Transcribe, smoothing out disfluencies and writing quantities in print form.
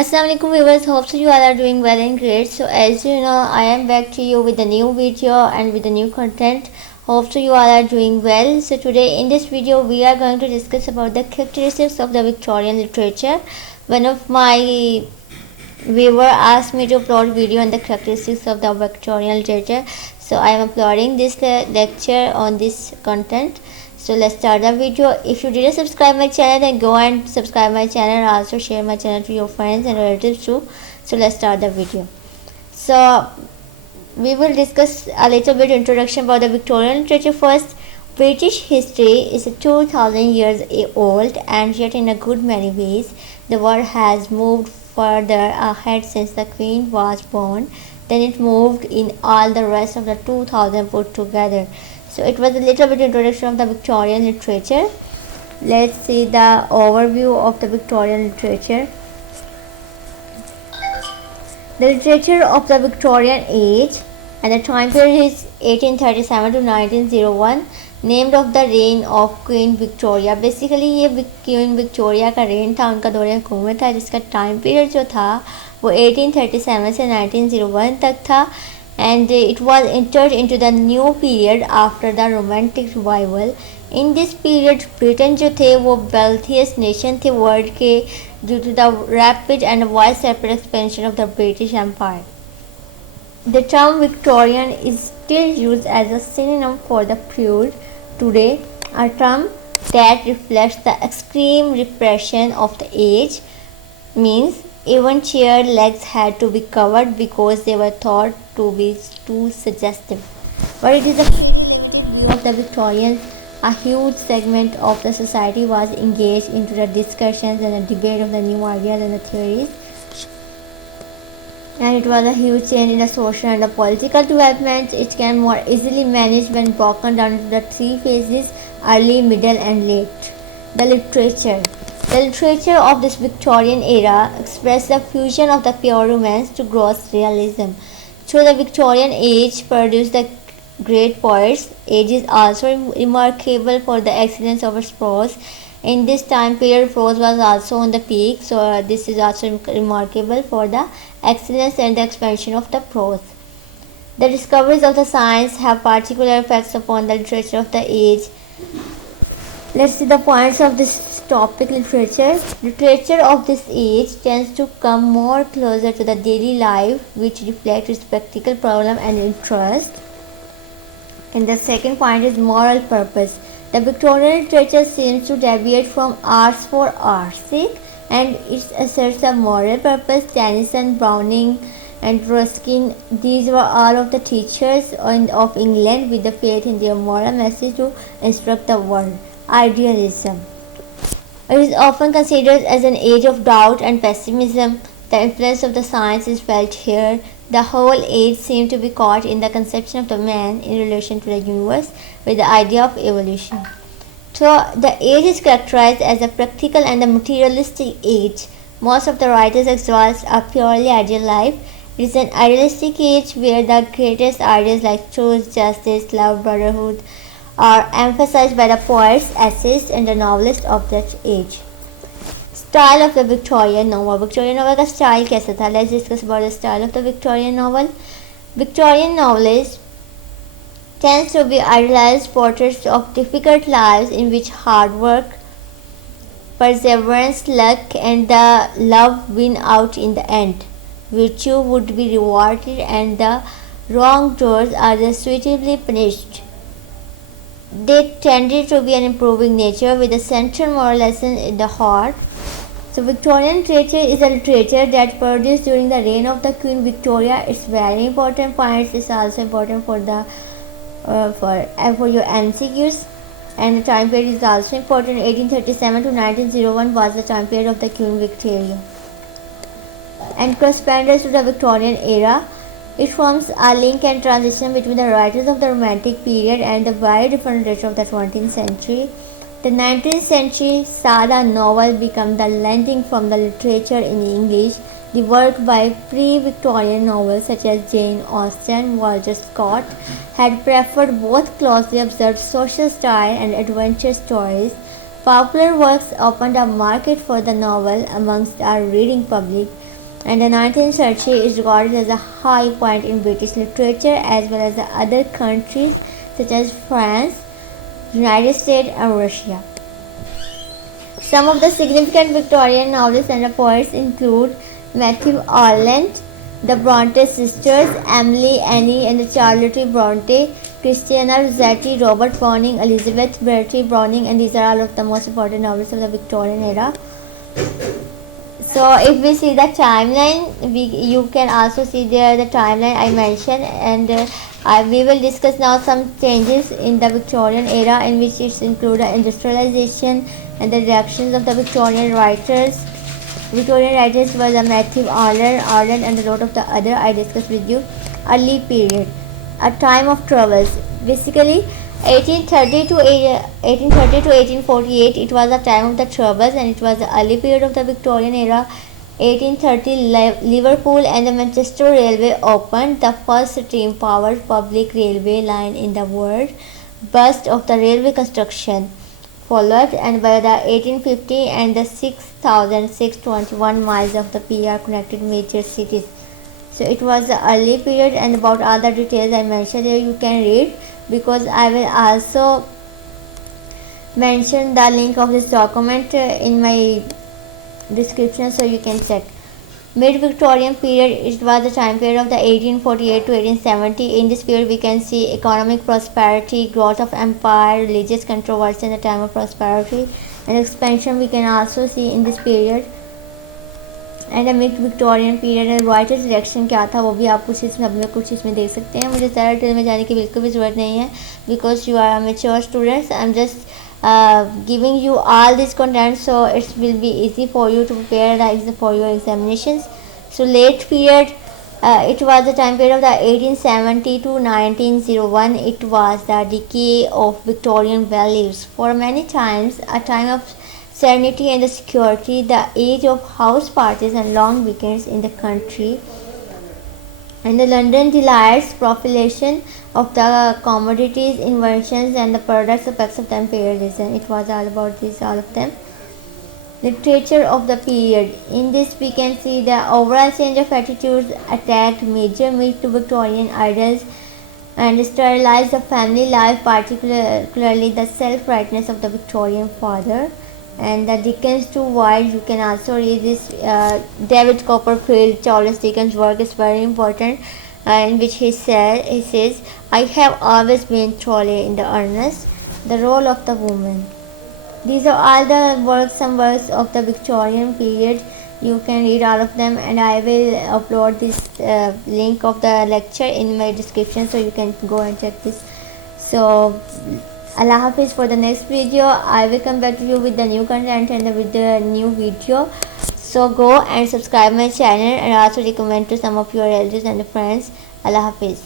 Assalamualaikum viewers, hope so you all are doing well and great. So as you know, I am back to you with a new video and with a new content. Hope so you all are doing well. So today in this video we are going to discuss about the characteristics of the Victorian literature. One of my viewer asked me to upload video on the characteristics of the Victorian literature. So I am uploading this lecture on this content. So let's start the video. If you didn't subscribe my channel, then go and subscribe my channel and also share my channel to your friends and relatives too. So let's start the video. So we will discuss a little bit introduction about the Victorian literature first. British history is 2000 years old, and yet in a good many ways the world has moved further ahead since the Queen was born than it moved in all the rest of the 2000 put together. So it was a little bit introduction of the Victorian literature. Let's see the overview of the Victorian literature. The literature of the Victorian age and the time period is 1837 to 1901, named of the reign of Queen Victoria. Basically ये Queen Victoria का reign था, उनका दौरे हुकूमत था, जिसका time period जो था वो 1837 से 1901 तक था. And it was entered into the new period after the romantic revival. In this period Britain जो थे वो wealthiest nation थे world के due to the rapid and widespread expansion of the British Empire. The term Victorian is still used as a synonym for the period today, a term that reflects the extreme repression of the age. Means even chair legs had to be covered because they were thought to be too suggestive. But it is the view of the Victorians. A huge segment of the society was engaged into the discussions and the debate of the new ideas and the theories. And it was a huge change in the social and the political developments. It can more easily managed when broken down into the three phases: early, middle and late. The literature. The literature of this Victorian era expressed the fusion of the pure romance to gross realism. Through the Victorian age produced the great poets. Age is also remarkable for the excellence of its prose. In this time period prose was also on the peak, so this is also remarkable for the excellence and the expansion of the prose. The discoveries of the science have particular effects upon the literature of the age. Let's see the points of this topic. Literature. Literature of this age tends to come more closer to the daily life, which reflects its practical problem and interest. And the second point is moral purpose. The Victorian literature seems to deviate from arts for art's sake, and it asserts a moral purpose. Tennyson, Browning and Ruskin, these were all of the teachers of England with the faith in their moral message to instruct the world. Idealism. It is often considered as an age of doubt and pessimism. The influence of the science is felt here. The whole age seemed to be caught in the conception of the man in relation to the universe with the idea of evolution. So the age is characterized as a practical and a materialistic age. Most of the writers exalt a purely ideal life. It is an idealistic age where the greatest ideas like truth, justice, love, brotherhood are emphasized by the poets, essayists and the novelists of that age. Style of the Victorian novel. Victorian novel का style कैसा था? Let's discuss about the style of the Victorian novel. Victorian novelists tends to be idealized portraits of difficult lives in which hard work, perseverance, luck and the love win out in the end. Virtue would be rewarded and the wrongdoers are suitably punished. They tended to be an improving nature with a central moral lesson in the heart. So Victorian literature is a literature that produced during the reign of the Queen Victoria. It's very important points. It's also important for the for your MCQs. And the time period is also important. 1837 to 1901 was the time period of the Queen Victoria. And correspondence to the Victorian era. It forms a link and transition between the writers of the Romantic period and the very different literature of the 20th century. The 19th century saw the novel become the landing from the literature in English. The work by pre-Victorian novels such as Jane Austen, Walter Scott had preferred both closely observed social style and adventure stories. Popular works opened a market for the novel amongst our reading public. And the 19th century is regarded as a high point in British literature as well as the other countries such as France, United States and Russia. Some of the significant Victorian novelists and poets include Matthew Arnold, the Bronte sisters, Emily, Annie and Charlotte Bronte, Christina Rossetti, Robert Browning, Elizabeth Barrett Browning, and these are all of the most important novelists of the Victorian era. So if we see the timeline, you can also see there the timeline I mentioned, and we will discuss now some changes in the Victorian era in which it includes industrialization and the directions of the Victorian writers. Victorian writers were the Matthew Arnold and a lot of the other I discussed with you. Early period, a time of troubles. Basically 1830 to 1848, it was a time of the troubles and it was the early period of the Victorian era. 1830, Liverpool and the Manchester Railway opened, the first steam powered public railway line in the world. Burst of the railway construction followed, and by the 1850 and the 6,621 miles of the PR connected major cities. So it was the early period, and about all the details I mentioned here you can read, because I will also mention the link of this document in my description so you can check. Mid-Victorian period, it was the time period of the 1848 to 1870. In this period we can see economic prosperity, growth of empire, religious controversy in the time of prosperity and expansion we can also see in this period. And mid Victorian period and writer selection क्या था वो भी आप कुछ इसमें देख सकते हैं. मुझे ज़्यादा डिटेल में जाने की बिल्कुल भी ज़रूरत नहीं है, because you are mature students. I am just giving you all this content so it will be easy for you to prepare for your examinations. So late period, it was the time period of the 1870 to 1901. It was the decay of Victorian values. For many times a time of serenity and the security, the age of house parties and long weekends in the country, and the London delights, proliferation of the commodities, inventions and the products effects of the imperialism. It was all about this, all of them. Literature of the period. In this we can see the overall change of attitudes, attacked major mid to Victorian ideals and sterilized the family life, particularly the self-rightness of the Victorian father. And the Dickens too wide, you can also read this David Copperfield, Charles Dickens' work is very important, in which he says, I have always been thoroughly in the earnest, the role of the woman. These are all the works, some works of the Victorian period. You can read all of them, and I will upload this link of the lecture in my description so you can go and check this. So Allah Hafiz. For the next video I will come back to you with the new content and with the new video. So go and subscribe my channel and also recommend to some of your relatives and friends. Allah Hafiz.